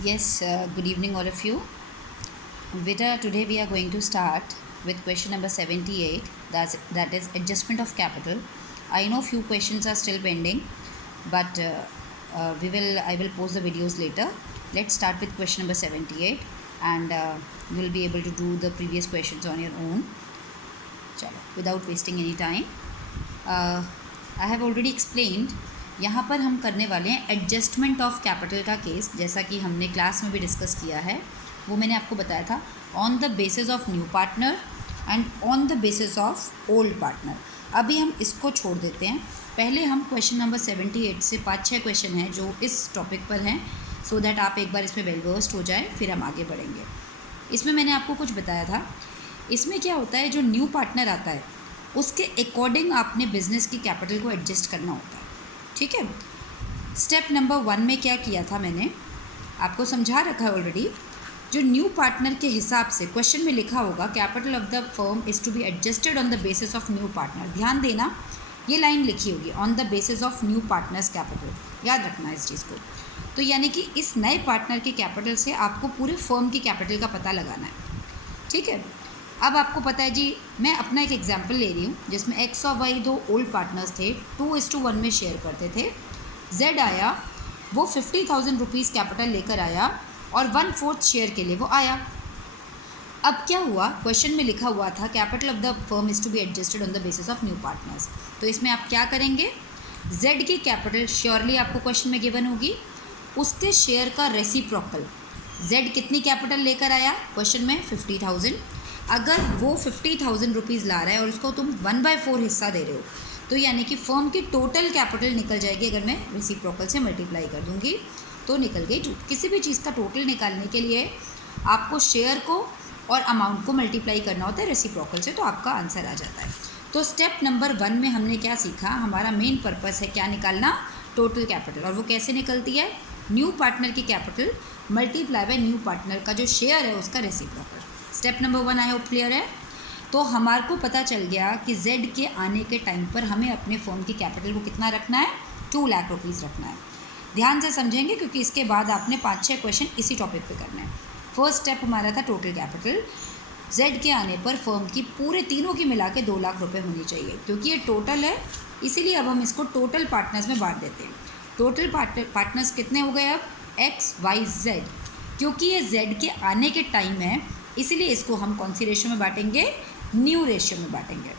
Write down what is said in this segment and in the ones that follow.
Yes, good evening, all of you. Vita, today we are going to start with question number 78. That is adjustment of capital. I know few questions are still pending, but I will post the videos later. Let's start with question number 78, and you will be able to do the previous questions on your own. चलो, without wasting any time. I have already explained. यहाँ पर हम करने वाले हैं adjustment of capital का case, जैसा कि हमने क्लास में भी डिस्कस किया है. वो मैंने आपको बताया था on the basis of new partner and on the basis of old partner. अभी हम इसको छोड़ देते हैं. पहले हम क्वेश्चन नंबर 78 से 5-6 क्वेश्चन हैं जो इस टॉपिक पर हैं, सो दैट आप एक बार इसमें वेल वर्स्ड हो जाए, फिर हम आगे बढ़ेंगे. इसमें मैंने आपको कुछ बताया था. इसमें क्या होता है, जो न्यू पार्टनर आता है उसके अकॉर्डिंग आपने बिज़नेस की कैपिटल को एडजस्ट करना होता है. ठीक है. स्टेप नंबर 1 में क्या किया था, मैंने आपको समझा रखा है ऑलरेडी. जो न्यू पार्टनर के हिसाब से क्वेश्चन में लिखा होगा capital of the firm is to be adjusted on the basis of new partner. ध्यान देना, ये लाइन लिखी होगी on the basis of new partners capital. याद रखना इस चीज़ को. तो यानी कि इस नए पार्टनर के कैपिटल से आपको पूरे फर्म की कैपिटल का पता लगाना है. ठीक है. अब आपको पता है जी, मैं अपना एक एग्जांपल ले रही हूँ जिसमें एक्स और वाई दो ओल्ड पार्टनर्स थे, 2:1 में शेयर करते थे. जेड आया, वो 50,000 रुपीज़ कैपिटल लेकर आया और 1/4 शेयर के लिए वो आया. अब क्या हुआ, क्वेश्चन में लिखा हुआ था capital of the firm is to be adjusted on the basis of new partners. तो इसमें आप क्या करेंगे, जेड की कैपिटल श्योरली आपको क्वेश्चन में गिवन होगी, उसके शेयर का रेसिप्रोकल. जेड कितनी कैपिटल लेकर आया क्वेश्चन में, 50,000. अगर वो 50,000 रुपीज़ ला रहा है और उसको तुम 1/4 हिस्सा दे रहे हो, तो यानी कि फर्म की टोटल कैपिटल निकल जाएगी. अगर मैं रेसिप्रोकल से मल्टीप्लाई कर दूंगी तो निकल गई. किसी भी चीज़ का टोटल निकालने के लिए आपको शेयर को और अमाउंट को मल्टीप्लाई करना होता है रेसिप्रोकल से, तो आपका आंसर आ जाता है. तो स्टेप नंबर 1 में हमने क्या सीखा, हमारा मेन पर्पस है क्या निकालना, टोटल कैपिटल. और वो कैसे निकलती है, न्यू पार्टनर की capital multiply by new partner का जो शेयर है उसका reciprocal. Step number 1 I hope clear है. तो हमारे को पता चल गया कि जेड के आने के टाइम पर हमें अपने फर्म की कैपिटल को कितना रखना है, 2 लाख रुपीज़ रखना है. ध्यान से समझेंगे क्योंकि इसके बाद आपने 5-6 क्वेश्चन इसी टॉपिक पे करना है. फर्स्ट स्टेप हमारा था टोटल कैपिटल. जेड के आने पर फर्म की पूरे तीनों की मिला के 2 लाख रुपये होनी चाहिए. क्योंकि ये टोटल है, इसीलिए अब हम इसको टोटल पार्टनर्स में बांट देते हैं. टोटल पार्टनर्स कितने हो गए अब, एक्स वाई जेड. क्योंकि ये जेड के आने के टाइम है, इसीलिए इसको हम कौन सी रेशियो में बांटेंगे, न्यू रेशियो में बांटेंगे.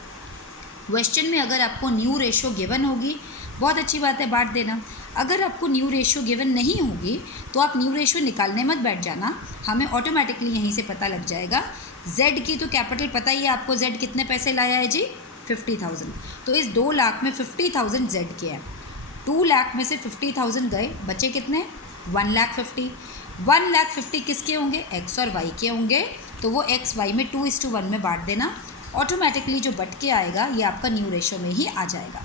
क्वेश्चन में अगर आपको न्यू रेशियो गिवन होगी, बहुत अच्छी बात है, बांट देना. अगर आपको न्यू रेशियो गिवन नहीं होगी तो आप न्यू रेशियो निकालने मत बैठ जाना, हमें ऑटोमेटिकली यहीं से पता लग जाएगा. जेड की तो कैपिटल पता ही है आपको, जेड कितने पैसे लाया है जी, 50,000. तो इस 2 लाख में 50,000 जेड के हैं. 2 लाख में से 50,000 गए, बचे कितने, 1,50,000. 1,50,000 किसके होंगे, एक्स और वाई के होंगे. तो वो एक्स वाई में 2:1 में बांट देना. ऑटोमेटिकली जो बट के आएगा ये आपका न्यू रेशियो में ही आ जाएगा.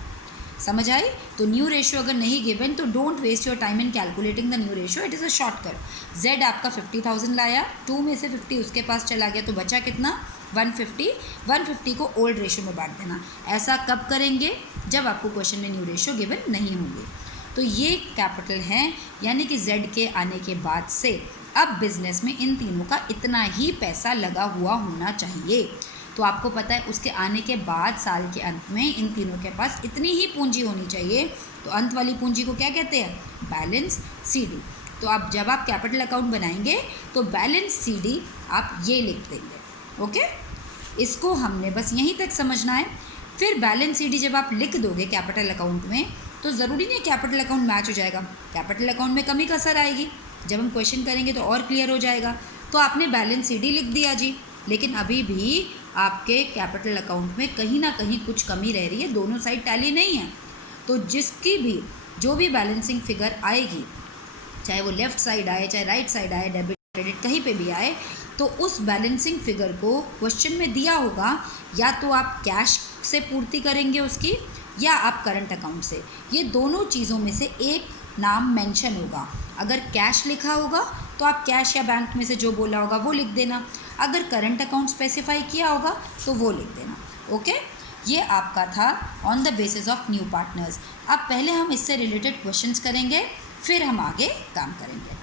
समझ आई. तो न्यू रेशियो अगर नहीं गिवन तो don't waste your time in calculating the new ratio, it is a shortcut. Z आपका 50,000 लाया, 2 में से 50 उसके पास चला गया, तो बचा कितना, 150. 150 को ओल्ड रेशियो में बांट देना. ऐसा कब करेंगे, जब आपको क्वेश्चन में न्यू रेशियो गिवन नहीं होंगे. तो ये कैपिटल है, यानी कि जेड के आने के बाद से अब बिजनेस में इन तीनों का इतना ही पैसा लगा हुआ होना चाहिए. तो आपको पता है उसके आने के बाद साल के अंत में इन तीनों के पास इतनी ही पूंजी होनी चाहिए. तो अंत वाली पूंजी को क्या कहते हैं, बैलेंस सीडी. तो आप जब आप कैपिटल अकाउंट बनाएंगे तो बैलेंस सीडी आप ये लिख देंगे. ओके, इसको हमने बस यहीं तक समझना है. फिर बैलेंस सीडी जब आप लिख दोगे कैपिटल अकाउंट में, तो ज़रूरी नहीं कैपिटल अकाउंट मैच हो जाएगा. कैपिटल अकाउंट में कमी कसर आएगी, जब हम क्वेश्चन करेंगे तो और क्लियर हो जाएगा. तो आपने बैलेंस सीडी लिख दिया जी, लेकिन अभी भी आपके कैपिटल अकाउंट में कहीं ना कहीं कुछ कमी रह रही है, दोनों साइड टैली नहीं है. तो जिसकी भी जो भी बैलेंसिंग फिगर आएगी, चाहे वो लेफ़्ट साइड आए चाहे राइट साइड आए, डेबिट क्रेडिट कहीं पे भी आए, तो उस बैलेंसिंग फिगर को क्वेश्चन में दिया होगा, या तो आप कैश से पूर्ति करेंगे उसकी, या आप करंट अकाउंट से. ये दोनों चीज़ों में से एक नाम मेंशन होगा. अगर कैश लिखा होगा तो आप कैश या बैंक में से जो बोला होगा वो लिख देना. अगर करंट अकाउंट स्पेसिफाई किया होगा तो वो लिख देना. ओके, ये आपका था on the basis of new partners. अब पहले हम इससे रिलेटेड क्वेश्चंस करेंगे, फिर हम आगे काम करेंगे.